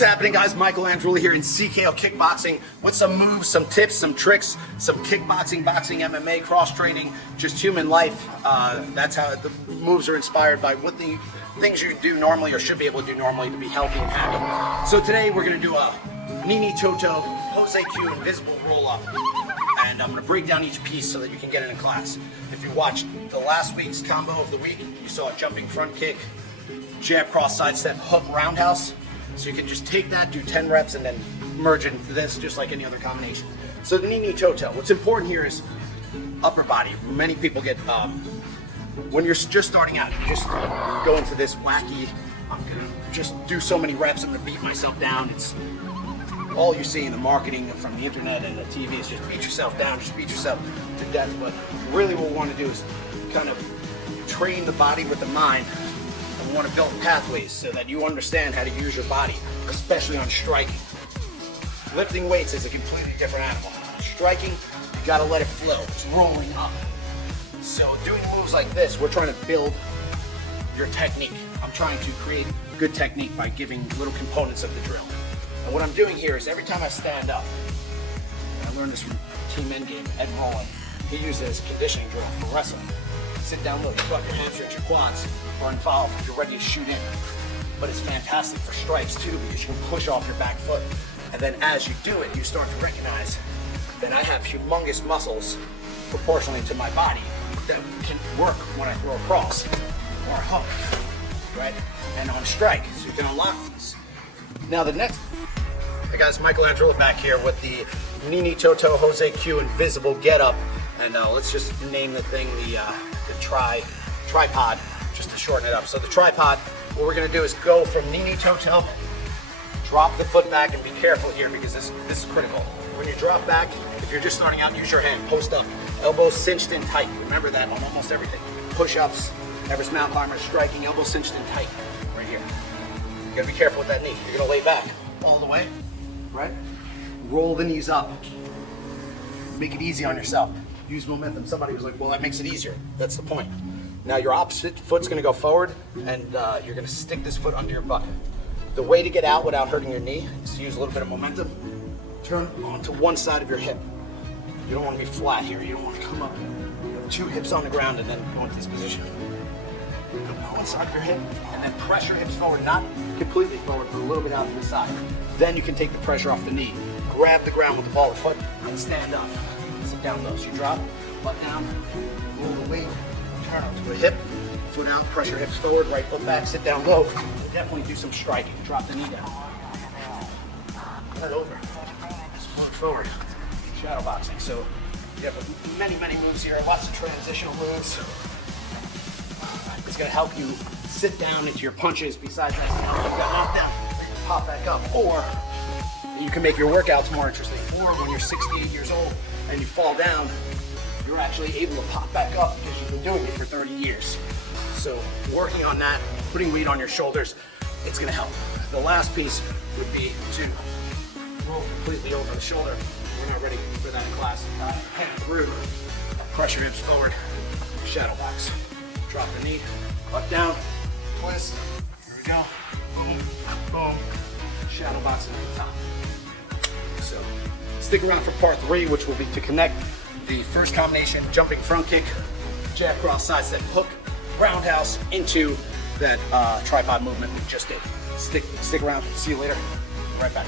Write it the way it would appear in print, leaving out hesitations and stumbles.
What's happening, guys? Michael Andreula here in CKO Kickboxing with some moves, some tips, some tricks, some kickboxing, boxing, MMA, cross training, just human life. That's how the moves are inspired by what the things you do normally or should be able to do normally to be healthy and happy. So today we're going to do a Nini Toto Jose Q invisible roll up. And I'm going to break down each piece so that you can get it in class. If you watched the last week's combo of the week, you saw a jumping front kick, jab, cross, side step, hook, roundhouse. So you can just take that, do 10 reps, and then merge into this just like any other combination. So the Nini Toto, what's important here is upper body. Many people get, when you're just starting out, you just go into this wacky, I'm going to just do so many reps, I'm going to beat myself down. It's all you see in the marketing from the internet and the TV is just beat yourself down, just beat yourself to death. But really what we want to do is kind of train the body with the mind. And we want to build pathways so that you understand how to use your body, especially on striking. Lifting weights is a completely different animal. Striking, you got to let it flow. It's rolling up. So doing moves like this, we're trying to build your technique. I'm trying to create good technique by giving little components of the drill. And what I'm doing here is every time I stand up, and I learned this from Team Endgame, Ed Roland, he used it as a conditioning drill for wrestling. Sit down low, you drop your hamstrings, your quads, or involved if you're ready to shoot in. But it's fantastic for strikes too because you can push off your back foot. And then as you do it, you start to recognize that I have humongous muscles proportionally to my body that can work when I throw a cross or a hook, right? And on strike, so you can unlock these. Now the next, hey guys, Michael Andreula back here with the Nini Toto Jose Q invisible get up. And let's just name the thing the tripod, just to shorten it up. So the tripod, what we're gonna do is go from Nini Toto, drop the foot back, and be careful here because this is critical. When you drop back, if you're just starting out, use your hand, post up, elbows cinched in tight. Remember that on almost everything. Push-ups, Everest mountain climbers, striking, elbows cinched in tight, right here. You gotta be careful with that knee. You're gonna lay back all the way, right? Roll the knees up. Make it easy on yourself. Use momentum. Somebody was like, well, that makes it easier. That's the point. Now your opposite foot's gonna go forward and you're gonna stick this foot under your butt. The way to get out without hurting your knee is to use a little bit of momentum. Turn onto one side of your hip. You don't wanna be flat here. You don't wanna come up. Two hips on the ground and then go into this position. One side of your hip and then press your hips forward, not completely forward, but a little bit out to the side. Then you can take the pressure off the knee. Grab the ground with the ball of the foot and stand up. Sit down low. So you drop, butt down, roll the weight, turn onto a hip, foot out, press your hips forward, right foot back, sit down low. Definitely do some striking. Drop the knee down. Head over. Move forward. Shadow boxing. So you have many moves here, lots of transitional moves. It's going to help you sit down into your punches. Besides that, you got knocked down, pop back up. Or you can make your workouts more interesting. Or when you're 68 years old and you fall down, you're actually able to pop back up because you've been doing it for 30 years. So working on that, putting weight on your shoulders, it's going to help. The last piece would be to roll completely over the shoulder. We're not ready for that in class. Hand through, press your hips forward, shadow box. Drop the knee, up, down, twist, here we go, boom, boom, shadow boxing at the top. So stick around for part 3, which will be to connect the first combination, jumping front kick, jab, cross, side step, hook, roundhouse into that tripod movement we just did. Stick around, see you later, right back.